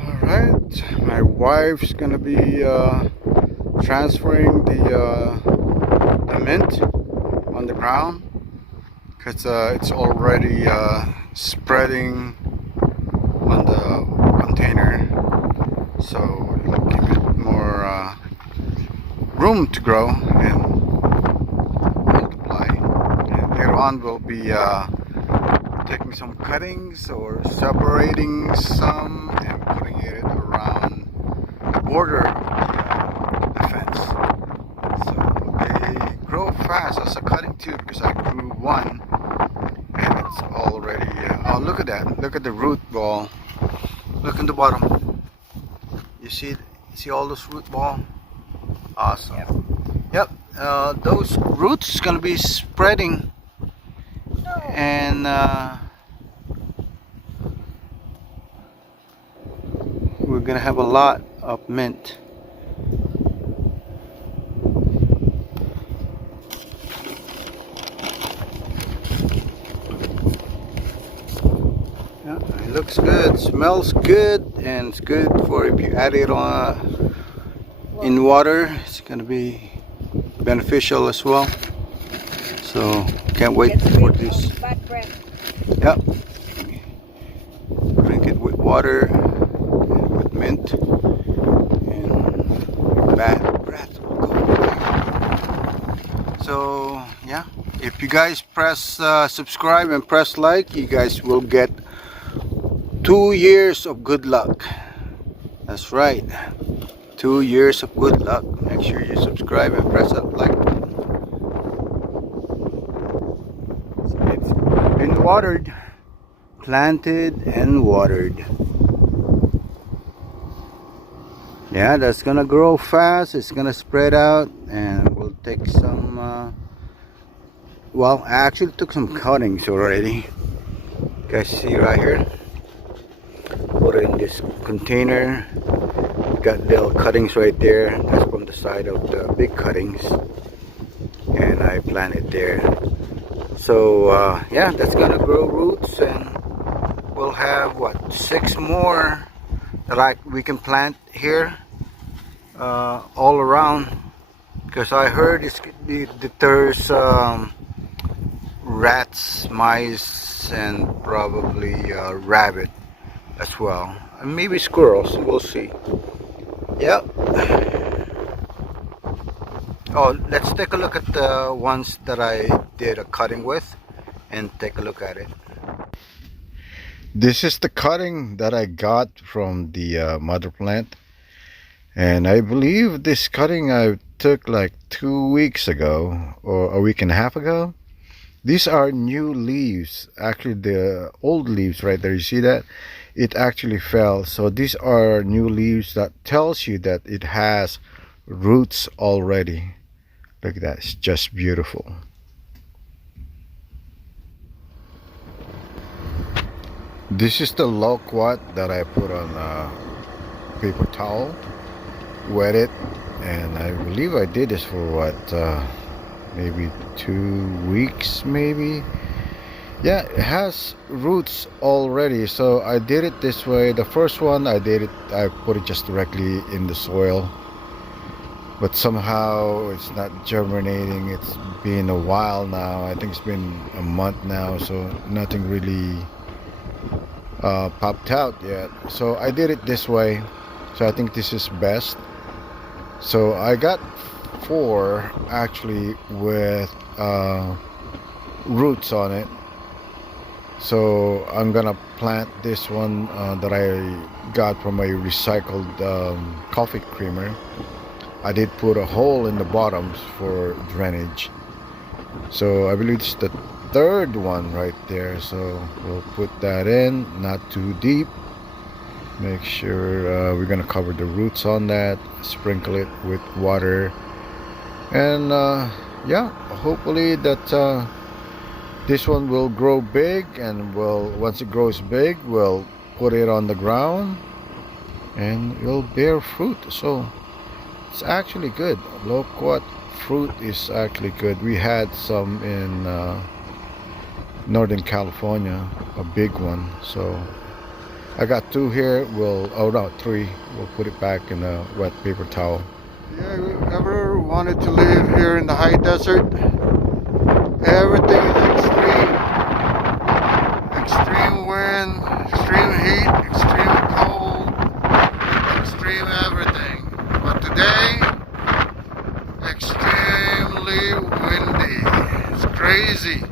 Alright, my wife's gonna be transferring the mint on the ground because it's already spreading on the container, so it'll give it more room to grow and multiply. And later on we'll be taking some cuttings or separating some and putting it around the border of the fence. So they grow fast as a cutting too, because I grew one and it's already oh, look at that, look at the root ball, look in the bottom, you see all those root ball. Awesome. Yep, those roots is gonna be spreading, and we're gonna have a lot of mint. Yeah, it looks good, smells good, and it's good for if you add it on in water. It's gonna be beneficial as well. So can't wait for this. Yep. Drink it with water and with mint, and bad breath will go away. So yeah, if you guys press subscribe and press like, you guys will get 2 years of good luck. That's right, 2 years of good luck. Make sure you subscribe and press that like button. It's been watered, planted and watered. Yeah, that's gonna grow fast. It's gonna spread out, and we'll take some well, I actually took some cuttings already. You guys see right here, put it in this container. Got little cuttings right there. That's from the side of the big cuttings, and I planted there. So yeah, that's gonna grow roots, and we'll have what, 6 more that we can plant here all around, because I heard there's rats, mice, and probably rabbit as well, and maybe squirrels. We'll see. Yep. Oh, let's take a look at the ones that I did a cutting with and take a look at it. This is the cutting that I got from the mother plant, and I believe this cutting I took like 2 weeks ago or a week and a half ago. These are new leaves. Actually, the old leaves right there, you see that? It actually fell. So these are new leaves. That tells you that it has roots already. Look at that, it's just beautiful. This is the loquat that I put on a paper towel, wet it, and I believe I did this for what, maybe 2 weeks maybe. Yeah, it has roots already. So I did it this way. The first one I put it just directly in the soil, but somehow it's not germinating. It's been a while now. I think it's been a month now, so nothing really popped out yet. So I did it this way, so I think this is best. So I got 4 actually with roots on it. So I'm gonna plant this one that I got from a recycled coffee creamer. I did put a hole in the bottoms for drainage. So I believe it's the 3rd one right there. So we'll put that in, not too deep. Make sure we're gonna cover the roots on that, sprinkle it with water, and yeah, hopefully that this one will grow big, and once it grows big, we'll put it on the ground and it'll bear fruit. So it's actually good. Loquat fruit is actually good. We had some in Northern California, a big one. So I got two here. Oh no, three. We'll put it back in a wet paper towel. Yeah, you ever wanted to live here in the high desert? Everything is extreme. Extreme wind, extreme heat, extreme cold, extreme everything. But today, extremely windy. It's crazy.